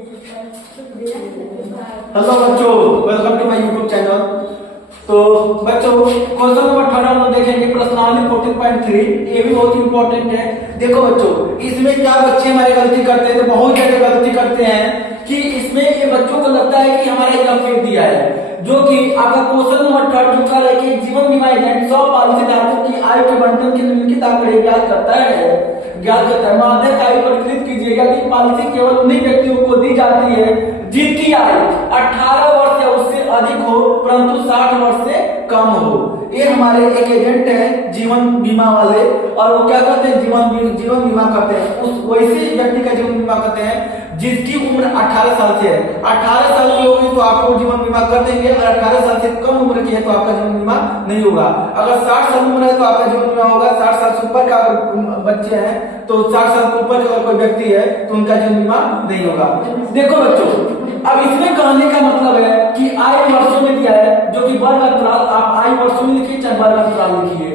Hello बच्चों, welcome to my YouTube channel. तो बच्चों, क्वेश्चन नंबर 13 हम लोग देखेंगे प्रश्नावली 14.3। ये भी बहुत इंपॉर्टेंट है। देखो बच्चों, इसमें क्या बच्चे हमारे गलती करते हैं, तो बहुत ज्यादा गलती करते हैं कि इसमें ये बच्चों को लगता है कि हमारा एग्जाम फेल दिया है, जो कि आपका क्वेश्चन नंबर 13 जो है कि जीवन बीमा एजेंट 100 पॉलिसी धारकों की आयु के बंटन के निम्नलिखित आंकड़े ज्ञात करता है। माध्यक आयु परिष्कृत कीजिएगा कि पॉलिसी केवल उन्हीं व्यक्तियों को दी जाती है जिनकी आयु 18 वर्ष या उससे अधिक हो, परंतु 60 वर्ष से कम हो। ये हमारे एक एजेंट है जीवन बीमा वाले, और वो क्या करते हैं, जीवन बीमा करते हैं। उस वैसे व्यक्ति का जीवन बीमा करते हैं जिसकी उम्र 18 साल से है। 18 साल की होगी तो आपको जीवन बीमा कर देंगे, और 18 साल से कम उम्र की है तो आपका जीवन बीमा नहीं होगा। अगर 60 साल उम्र है तो आपका जीवन बीमा होगा। 60 साल से ऊपर का अगर बच्चे हैं तो 60 साल से ऊपर का अगर कोई व्यक्ति है तो उनका जीवन बीमा नहीं होगा। देखो बच्चों, अब इसमें कहने का मतलब है कि आयु वर्षों में दिया है, जो कि वर्ग अंतराल आप आयु वर्षों में लिखिए चाहे वर्ग अंतराल लिखिए।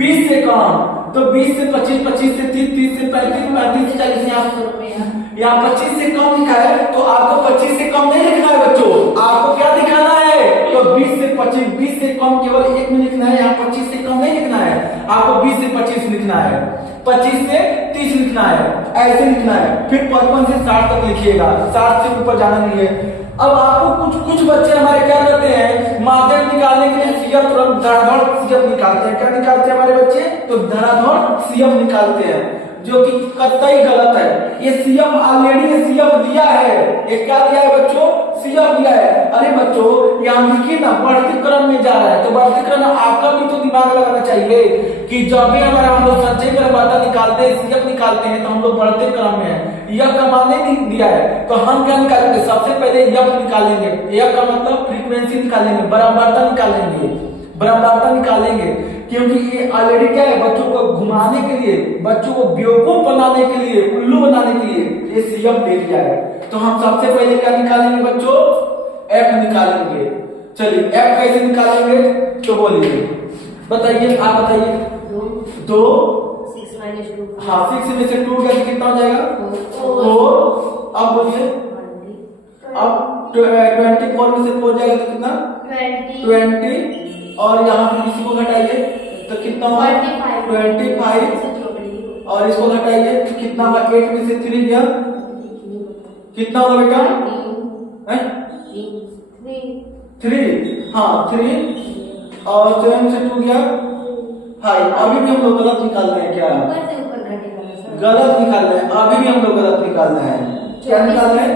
20 से कम तो 20 से 25, 25 से 30, 30 से 35, 35 से 40, यहाँ 25 से कम लिखा है तो आपको 25 से कम नहीं लिखना है बच्चों, आपको क्या दिखाना है, तो 20 से 25, 20 से कम केवल एक में लिखना है, यहाँ 25 से कम नहीं लिखना है, आपको 20 से 25 लिखना है, 25 से 30 लिखना है, ऐसे लिखना है। फिर 55 से 60 तक लिखिएगा, 60 से ऊपर जाना नहीं है। अब आपको कुछ बच्चे हमारे क्या करते हैं, माध्यक निकालने के लिए सीएफ तुरंत धड़ाधड़ सीएफ निकालते हैं। क्या निकालते हैं हमारे बच्चे, तो धड़ाधड़ सीएफ निकालते हैं, जो कि कतई गलत है। ये सीएफ ऑलरेडी सीएफ दिया है, ये क्या दिया है बच्चों, सीएफ दिया है। अरे बच्चों, यहाँ देखिए ना, बढ़ते क्रम में जा रहा है, तो बढ़ते क्रम में आपका भी तो दिमाग लगाना चाहिए कि जब भी हमारा हम लोग संचय करवाता निकालते हैं, सीएफ निकालते हैं, तो हम लोग बढ़ते क्रम में है। यह कमाने नहीं दिया है तो हम क्या निकालेंगे, सबसे पहले यह निकालेंगे। यह का मतलब फ्रीक्वेंसी निकालेंगे, बराबरता निकालेंगे, बराबरता निकालेंगे, क्योंकि ये ऑलरेडी क्या है, बच्चों को घुमाने के लिए, बच्चों को बेवकूफ बनाने के लिए, उल्लू बनाने के लिए ये सीएम दे दिया है। तो हम सबसे पहले क्या निकालेंगे बच्चों, एफ निकालेंगे। चलिए एफ कैसे निकालेंगे, तो बोलिए, बताइए, आप बताइए। 2 हाँ, 6 में से 2 कैसे कितना हो जाएगा, 4। अब बोलिए, अब 24 में से 4 जाएगा तो कितना, 20, और यहाँ पर इसको घटाइए तो कितना हुआ, 25, और इसको घटाइए तो कितना हुआ, 8 में से 3 गया, कितना होगा बेटा, 3, हाँ 3, और 7 में से 2 गया 5। अभी भी हम लोग गलत निकाल रहे हैं, क्या गलत निकाल रहे हैं, अभी भी हम लोग गलत निकाल रहे हैं। क्या निकाल रहे हैं,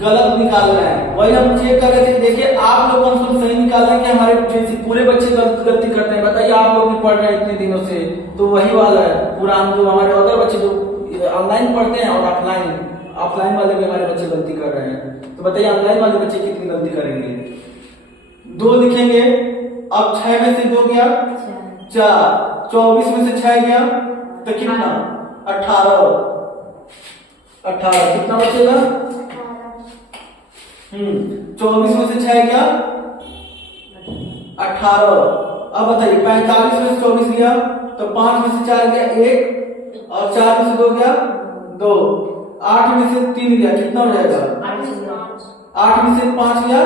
गलत निकाल रहे हैं। वही हम चेक कर रहे थे। देखिए आप लोग कौन सही निकाल रहे हैं कि हमारे पूरे बच्चे गलती करते हैं, बताइए। आप लोग भी पढ़ रहे हैं इतने दिनों से, तो वही वाला है पुराना, जो हमारे अदर बच्चे जो ऑनलाइन पढ़ते हैं और ऑफलाइन वाले भी हमारे बच्चे गलती कर रहे हैं। तो बताइए ऑनलाइन वाले बच्चे कितनी गलती करेंगे, 2 लिखेंगे। अब 6 में से 2 गया 4, 24 में से 6 गया तो कितना, 18, कितना बचेगा, 24 में से 6 गया 18। अब बताइए 45 में से 24 गया तो 5 में से 4 गया 1, और 4 में से 2 गया 2, 8 में से 3 गया, कितना हो जाएगा, 8 में से 5 गया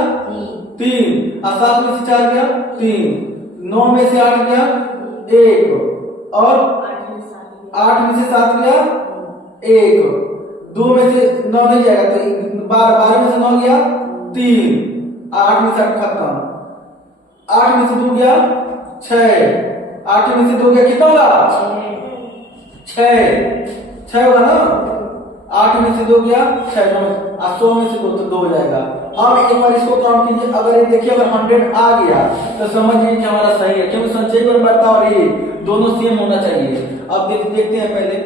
3, और 7 में से 4 गया 3, 9 में से 8 गया 1, और 8 में से 7 गया 1, 2 में से 9 नहीं जाएगा तो 12 में से 9 गया 3, 8 में से 8 खत्म, 8 में से 2 गया 6, 8 में से 2 गया कितना होगा, 6 होगा ना। 8 में से 2 गया 6, 100 में से 2 तो 2 हो जाएगा। अब एक बार इसको काउंट कीजिए, अगर ये देखिए अगर 100 आ गया तो समझिए कि हमारा सही है, क्योंकि संचय में बढ़ता और ये दोनों सेम होना चाहिए। अब देखते हैं पहले,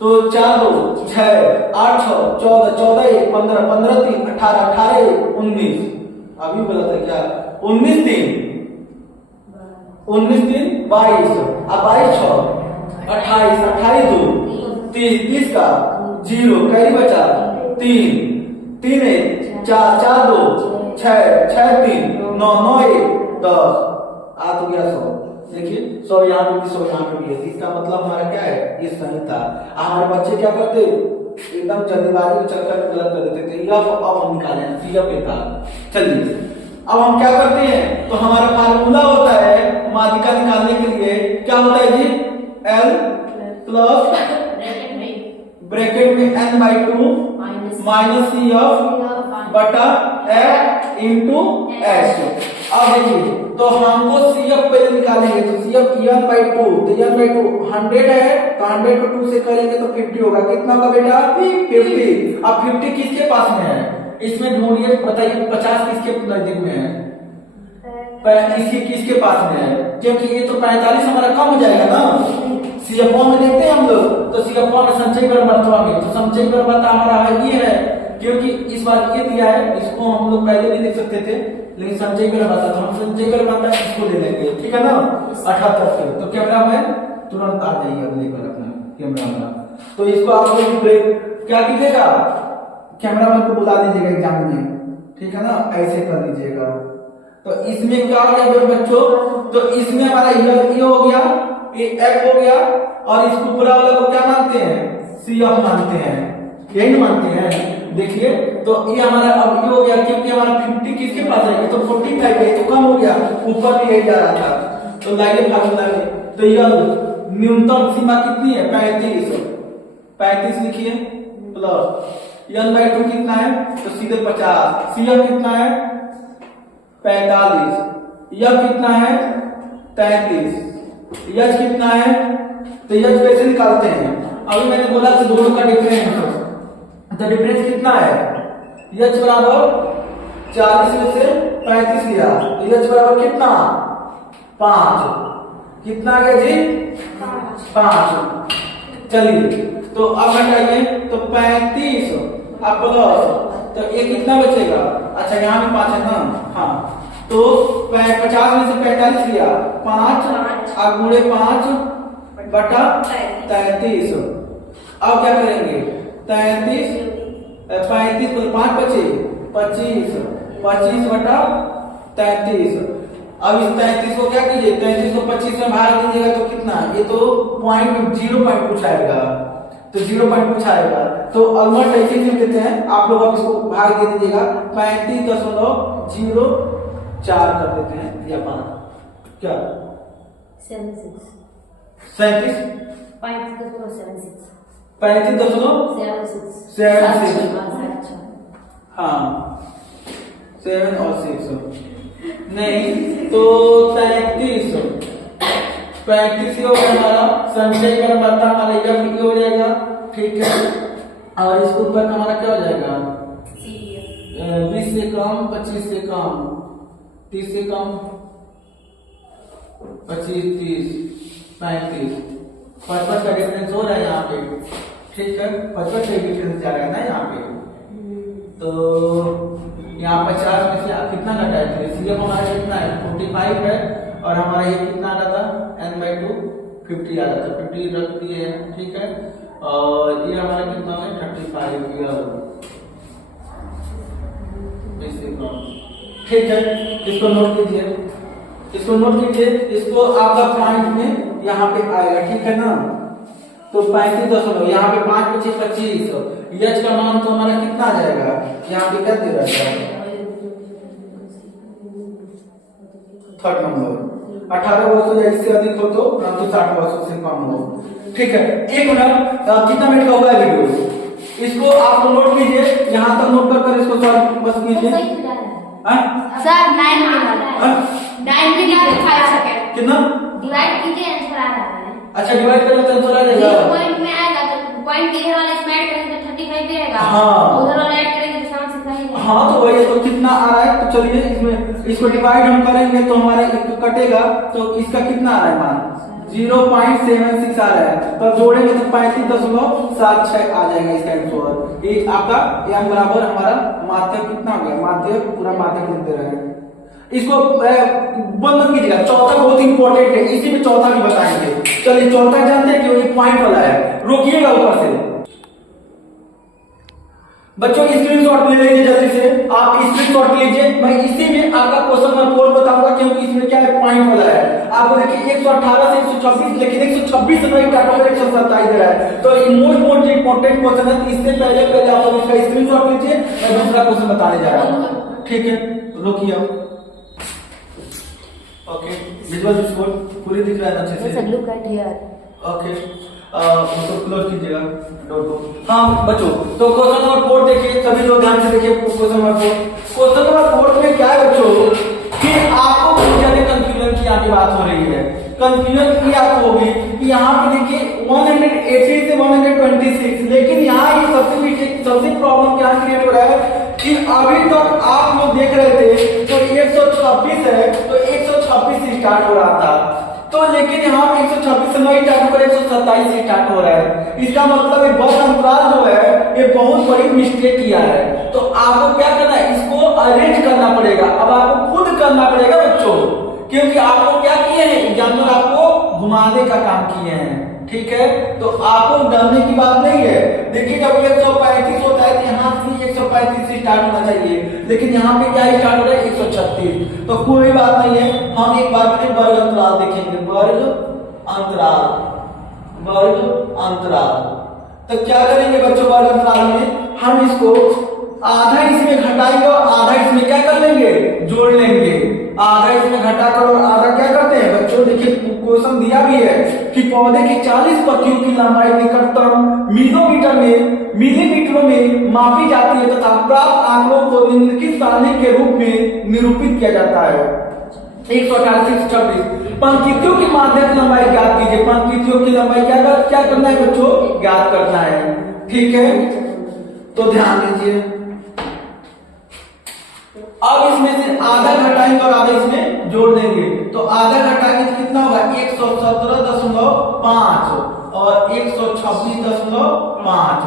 तो 4 2 6, 8 6 14, 14 1 15, 15 3 18, 18 1 19। अभी बोला था क्या, 19 3 22, अब 22 6 28, 28 2 30, 30 का 0 कैरी बचा 3 3 1 4 4 2 6 6 3 9 9 1 10, आ तो गया 100। देखिए 100 यहाँ पे भी 100 यहाँ पे भी है, इसका मतलब हमारा क्या है, ये सही था। हमारे बच्चे क्या करते, एकदम जल्दीबाजी के चक्कर में गलत कर देते थे। अब हम निकाले सी एफ था। चलिए अब हम क्या करते हैं, तो हमारा फार्मूला होता है माध्यिका निकालने के लिए, क्या होता है जी, L प्लस ब्रैकेट में n/2 माइनस सी एफ बटा f इंटू एच। अब देखिए तो हमको सी एफ पहले निकालेंगे, तो सी एफ n/2, तो n/2 100 है, तो 100 को 2 से करेंगे तो 50 होगा। कितना होगा बेटा, 50। अब 50 किसके पास में है, इसमें ढूंढिए, बताइए 50 किसके नजदीक में है, इसके किसके पास में है, क्योंकि ये तो 45 हमारा कम हो जाएगा ना। सीएफओ में देखते हैं हम लोग, तो सीएफओ में संचय कर बढ़ाएंगे, तो संचय कर बढ़ा हमारा ये है, क्योंकि इस बार ये दिया है, इसको हम लोग पहले भी देख सकते थे, लेकिन संचय कर बढ़ाता तो हम संचय कर बढ़ाता इसको ले लेंगे, ठीक है ना, 78 से। तो कैमरा में तुरंत आ जाइए अगले बार अपना कैमरा में। तो इसको आप लोग ब्रेक क्या कीजिएगा, कैमरा मैन को बुला दीजिएगा एग्जाम में, ठीक है ना, ऐसे कर लीजिएगा। तो इसमें क्या हो गया बच्चों, तो इसमें हमारा ये हो गया, ये एफ हो गया, और इसको पूरा वाला को क्या मानते हैं, सी एफ मानते हैं, यही मानते हैं। देखिए तो ये हमारा अब ये हो गया, क्योंकि हमारा 50 किसके पास है, तो 45 है, तो कम हो गया, ऊपर भी यही जा रहा था। तो लाइए फार्मूला में, तो यह न्यूनतम सीमा कितनी है, 35 लिखिए, प्लस n/2 कितना है, तो सीधे 50, सी एफ कितना है 45, यह कितना है 33, यह कितना है, तो यह कैसे निकालते हैं, अभी मैंने बोला कि दोनों का डिफरेंस, तो डिफरेंस कितना है, यह बराबर 40 में से 35 लिया, तो यह बराबर कितना 5, कितना गया जी 5। चलिए तो अब हटाइए, तो 35 अब प्लस, तो ये कितना बचेगा, अच्छा यहाँ में 5 है ना, हाँ, तो 50 में से 45 लिया, 5 और गुणे 5 बटा 33। अब क्या करेंगे, 35 को 5 बचे 25 बटा 33। अब इस 33 को क्या कीजिए, 33 को 25 में भाग दीजिएगा तो कितना, ये तो 0 पॉइंट कुछ आएगा, तो 0 पॉइंट कुछ आएगा, तो ऑलमोस्ट ऐसे ही देते हैं आप लोग। अब इसको भाग दे दीजिएगा, 35.04 कर देते हैं, या 5 क्या 37 35.76 हाँ 7 और 6 नहीं, तो 33 हो गया हमारा, संचय कर बढ़ता हमारा यह हो जाएगा, ठीक है, और इसके ऊपर हमारा क्या हो जाएगा, 20 से कम, 25 से कम, 30 से कम, 25, 30, 35, 55 का डिफरेंस हो रहा है यहाँ पे, ठीक है, 55 का डिफरेंस जा रहा है ना यहाँ पे। तो यहाँ 50 में से कितना घटा है, सीएफ हमारा कितना है 45 है, और हमारा ये कितना आ रहा था n/2 50 आ रहा था, 50 रख दिए, ठीक है, और ये हमारा कितना है 35, ठीक है, इसको नोट कीजिए, इसको आपका पॉइंट में यहाँ पे आएगा, ठीक है ना। तो 35 यहाँ पे 5 × 25, यच का मान तो हमारा कितना आ जाएगा, यहाँ पे क्या दे रहा है, 3rd नंबर 18 वर्षों या इससे अधिक हो तो, परंतु 60 वर्षों से कम हो, ठीक है। 1 मिनट कितना मिनट का होगा वीडियो, इसको आप नोट कीजिए, यहाँ तक नोट कर इसको सॉल्व बस कीजिए। सर 9 मिनट 5 सेकंड कितना डिवाइड कीजिए, आंसर आ रहा है। अच्छा डिवाइड करें तो आंसर आ जाएगा, पॉइंट में आएगा, तो पॉइंट इधर वाला इसमें ऐड करेंगे तो 35 भी आएगा, हाँ उधर वाला ऐड करेंगे तो 7 से सही। हाँ तो वही, तो कितना आ रहा है, तो चलिए इसमें इसको डिवाइड हम करेंगे तो हमारा कटेगा, तो इसका कितना आ रहा है मान 0.76 आ रहा है, तो जोड़ेंगे तो 35.76 आ जाएगा इसका आंसर। ये आपका m बराबर हमारा माध्यक कितना हो गया, माध्यक पूरा माध्यक लिखते रहे, इसको बंद मत कीजिएगा, चौथा बहुत इंपॉर्टेंट है, इसी में चौथा भी बताएंगे। चलिए चौथा जानते हैं क्यों, ये पॉइंट वाला है, रोकिएगा ऊपर से बच्चों, स्क्रीनशॉट ले लीजिए जल्दी से, आप स्क्रीनशॉट लीजिए, मैं इसी में आपका क्वेश्चन नंबर 4 बताऊंगा, क्योंकि इसमें क्या है पॉइंट वाला है। आपको देखिए 118 से 126, लेकिन 126 से नहीं काटा हुआ 127 दे रहा है। तो मोस्ट इंपॉर्टेंट क्वेश्चन है, इससे पहले आप लोग इसका स्क्रीनशॉट लीजिए, मैं दूसरा क्वेश्चन बताने जा रहा हूँ। ठीक है, रोकिए। ओके, विजुअल पूरी दिख रहा है अच्छे से? Look at here. ओके, तो क्लोज कीजिएगा डोर को। हाँ बच्चों, तो क्वेश्चन नंबर 4 देखिए, सभी लोग ध्यान से देखिए क्वेश्चन नंबर 4। क्वेश्चन नंबर 4 में क्या है बच्चों कि आपको बहुत ज्यादा कंफ्यूजन की यहाँ पे बात हो रही है। कंफ्यूजन की आपको होगी कि यहाँ पे देखिए 180 से 126, लेकिन यहाँ ये सबसे प्रॉब्लम क्या क्रिएट हो रहा है कि अभी तक आप लोग देख रहे थे तो 126 है, तो 126 से स्टार्ट हो रहा था, तो लेकिन यहाँ पे 126 से नहीं स्टार्ट होकर 127 से स्टार्ट हो रहा है। इसका मतलब ये बस अंतराल जो है ये बहुत बड़ी मिस्टेक किया है। तो आपको क्या करना है, इसको अरेंज करना पड़ेगा। अब आपको खुद करना पड़ेगा बच्चों, क्योंकि आपको क्या किए हैं, एग्जामिनर आपको घुमाने का काम किए हैं। ठीक है, तो आपको डरने की बात नहीं है। देखिए जब 135 होता है तो यहाँ से 135 से स्टार्ट होना चाहिए, लेकिन यहाँ पे क्या स्टार्ट हो रहा है 136, तो कोई बात नहीं है। हम एक बार फिर वर्ग अंतराल देखेंगे, वर्ग अंतराल, वर्ग अंतराल। तो क्या करेंगे बच्चों, वर्ग अंतराल में हम इसको आधा इसमें घटाएंगे और आधा इसमें क्या कर लेंगे, जोड़ लेंगे। आधा इसमें घटाकर और आधा क्या करते हैं बच्चों, देखिए क्वेश्चन दिया भी है कि पौधे की 40 पत्तियों की लंबाई निकटतम मिलीमीटरों में मापी जाती है तथा प्राप्त आंकड़ों को निम्नलिखित सारणी के रूप में निरूपित किया जाता है। 128 से 126 पंक्तियों की माध्यम लंबाई ज्ञात कीजिए। पंक्तियों की लंबाई क्या करना है बच्चों, ज्ञात करना है। ठीक है, तो ध्यान दीजिए। अब इसमें से आधा घटाएंगे और आधा इसमें जोड़ देंगे, तो आधा घटाएंगे तो कितना होगा 117.5 और 126.5।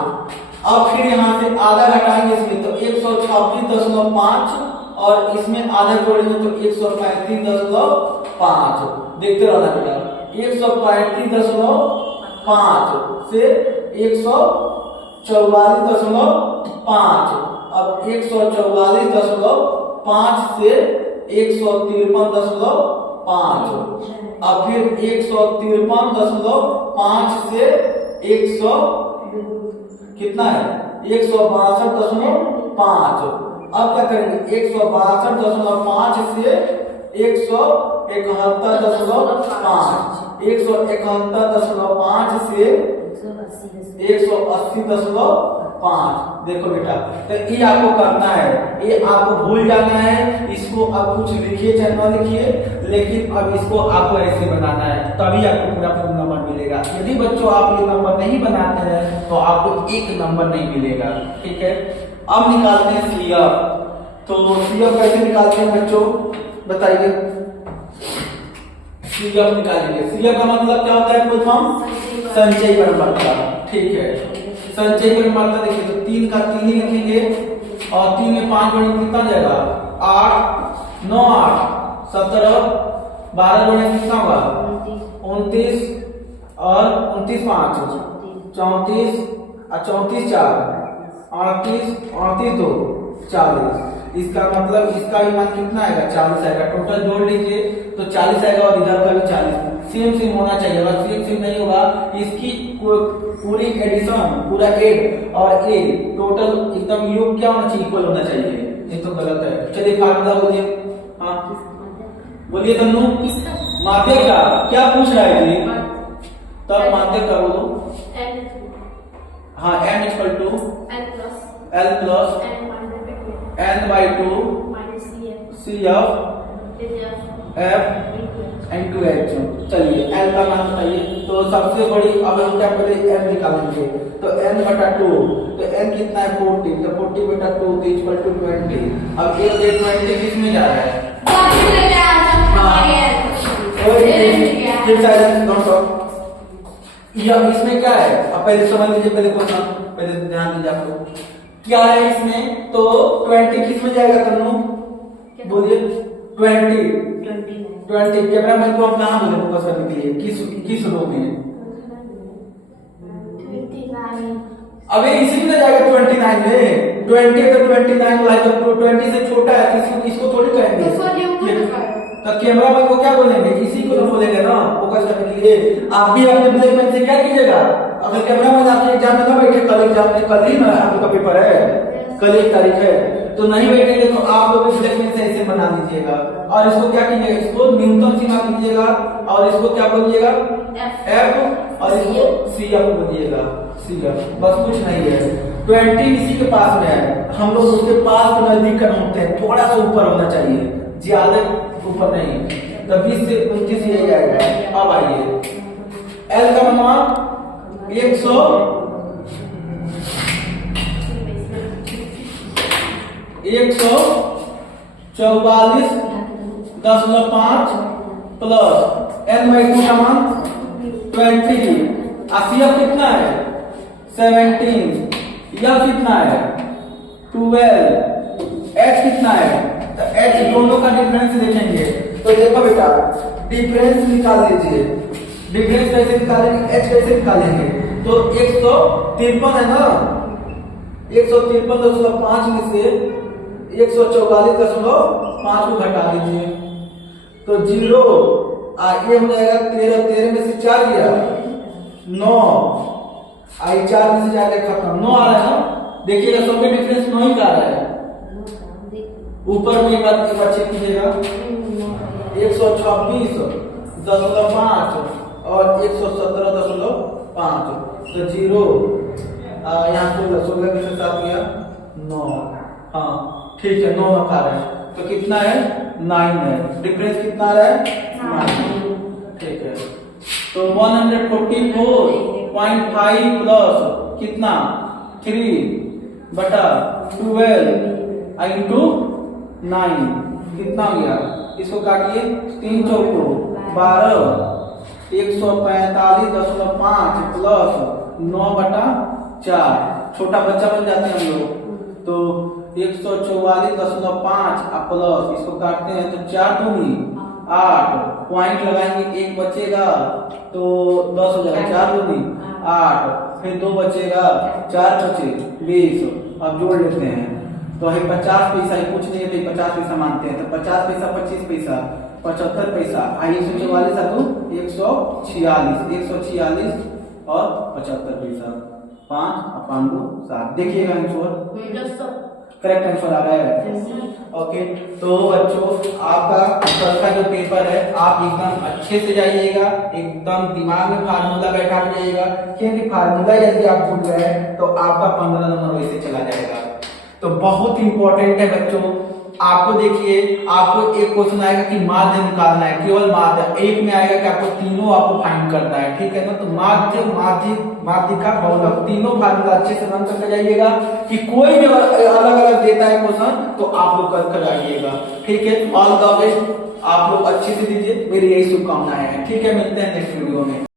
अब फिर यहाँ से आधा घटाएंगे इसमें तो 126.5 और इसमें आधा जोड़ेंगे तो 135.5। देखते रहना बेटा, 135.5 से 144.5। अब 144.5 से 153.5, अब फिर 153.5 से 100 कितना है 162.5। अब क्या करेंगे 162.5 से 171.5, 171.5 से 180.5। देखो बेटा, तो ये आपको करना है, ये आपको भूल जाना है। इसको अब कुछ लिखिए चाहे न लिखिए, लेकिन अब इसको आपको ऐसे बनाना है, तभी आपको पूरा फुल नंबर मिलेगा। यदि बच्चों आप ये नंबर नहीं बनाते हैं तो आपको एक नंबर नहीं मिलेगा। ठीक है, अब निकालते हैं CF। तो CF कैसे निकालते हैं बच्चों, बताइए। CF निकालेंगे, CF का मतलब क्या होता है, प्रथम संचय क्रममात्रा। ठीक है, संचय क्रममात्रा देखिए तो 3 का 3 ही लिखेंगे और 3 में 5 बड़े कितना जाएगा 8, 9 8 17, 12 बड़े कितना होगा 29 और 29 5 34 और 34 4 38 38 2 40। इसका मतलब इसका मान कितना आएगा 40 आएगा। टोटल जोड़ लीजिए तो 40 आएगा और इधर का भी 40। सेम होना चाहिए, अगर सेम नहीं होगा इसकी पूरी एडिशन पूरा एड और ए टोटल एकदम योग क्या होना चाहिए, इक्वल होना चाहिए। ये तो गलत है। चलिए फार्मूला बोलिए। हाँ बोलिए तन्नू, माध्य का क्या पूछ रहा है जी, तब माध्य का बोलो। हाँ n equal to l plus n/2 CF F into H। चलिए L का मान बताइए। तो सबसे बड़ी अब हम क्या करें, n निकालेंगे तो n/2, तो n कितना है 40, तो 40/2 इक्वल टू 20। अब ये 20 किस में जा रहा है, इसमें क्या है, अब पहले समझ लीजिए, पहले क्वेश्चन पहले ध्यान दीजिए आपको क्या है इसमें। तो 20 किस में जाएगा तन्नू, बोलिए 20 कैमरा मैन को आप कहाँ बोले फोकस करने के लिए, किस रो में, अबे इसी में जाएगा 29 में। 20 तो 29 वाला है, तो 20 से छोटा है तो इसको थोड़ी कहेंगे। तो कैमरा मैन को क्या बोलेंगे, इसी को तो बोलेंगे ना फोकस करने के लिए। आप भी अपने ब्लैक पेन से क्या कीजिएगा, अगर कैमरा मैन आपके एग्जाम में ना बैठे, कल एग्जाम में, कल ही ना आपका पेपर है, कल 1 तारीख है, तो नहीं बैठेंगे तो आप लोग ब्लैक पेन से ऐसे बना लीजिएगा और इसको क्या कीजिएगा, इसको न्यूनतम सीमा कीजिएगा और इसको क्या बोलिएगा एफ और इसको सी एफ बोलिएगा, सी एफ, बस कुछ नहीं है। 20 इसी के पास में है, हम लोग उसके पास तो नजदीक कर होते हैं, थोड़ा सा ऊपर होना चाहिए, ज्यादा ऊपर नहीं, तो 20 से 29 यही आएगा। अब आइए एल का मान 144.5 प्लस n/2 का मान 20, सीएफ कितना है 17, यह कितना है 12, h कितना है, तो h दोनों का डिफरेंस देखेंगे। तो देखो बेटा डिफरेंस निकाल लीजिए, डिफरेंस कैसे निकालेंगे, h कैसे निकालेंगे, तो 153 है ना, 153.5 में से 144.5 को घटा दीजिए तो 0, ये हो जाएगा 13 में से 4 गया 9, आई 4 में से जाके खत्म 9 आ रहा है ना, देखिएगा सबके डिफरेंस 9 ही का आ रहा है। ऊपर में एक बार चेक कीजिएगा 126.5 और 117.5, तो 0 यहाँ 16 में से 7 गया 9, हाँ ठीक है 9 आ रहा है, तो कितना है 9 है, डिफरेंस कितना आ रहा है 9, ठीक है। तो 144.5 प्लस कितना 3/12 इंटू 9 कितना हो गया, इसको काटिए 3 चौको 12, 145.5 प्लस 9/4, छोटा बच्चा बन जाते हैं हम लोग, तो 144.5 प्लस इसको काटते हैं तो 4 दूनी 8, पॉइंट लगाएंगे 1 बचेगा तो 10 हो जाएगा, 4 दूनी 8, फिर 2 बचेगा, 4 बचे 20, अब जोड़ लेते हैं तो है 50 पैसा, कुछ नहीं है तो 50 पैसा मानते हैं, तो 50 पैसा 25 पैसा 75 पैसा, 144 है तो 146 और 75 पैसा, 5 और 5 2 7, देखिएगा आंसर करेक्ट आंसर आ रहा है। ओके तो बच्चों आपका कल का जो पेपर है आप एकदम अच्छे से जाइएगा, एकदम दिमाग में फार्मूला बैठा के जाइएगा, क्योंकि फार्मूला यदि आप भूल गए तो आपका 15 नंबर वैसे चला जाएगा। तो बहुत इंपॉर्टेंट है बच्चों, आपको देखिए आपको एक क्वेश्चन आएगा कि माध्य निकालना है, केवल माध्य, एक में आएगा कि आपको तीनों आपको फाइंड करना है, ठीक है ना, तो माध्य माध्य का बहुलक तीनों फार्मूला अच्छे से रन करके जाइएगा, कि कोई भी अलग अलग देता है क्वेश्चन तो आप लोग करके जाइएगा, ठीक है। ऑल द बेस्ट, आप लोग अच्छे से दीजिए, मेरी यही शुभकामनाएं हैं, ठीक है, मिलते हैं नेक्स्ट वीडियो में।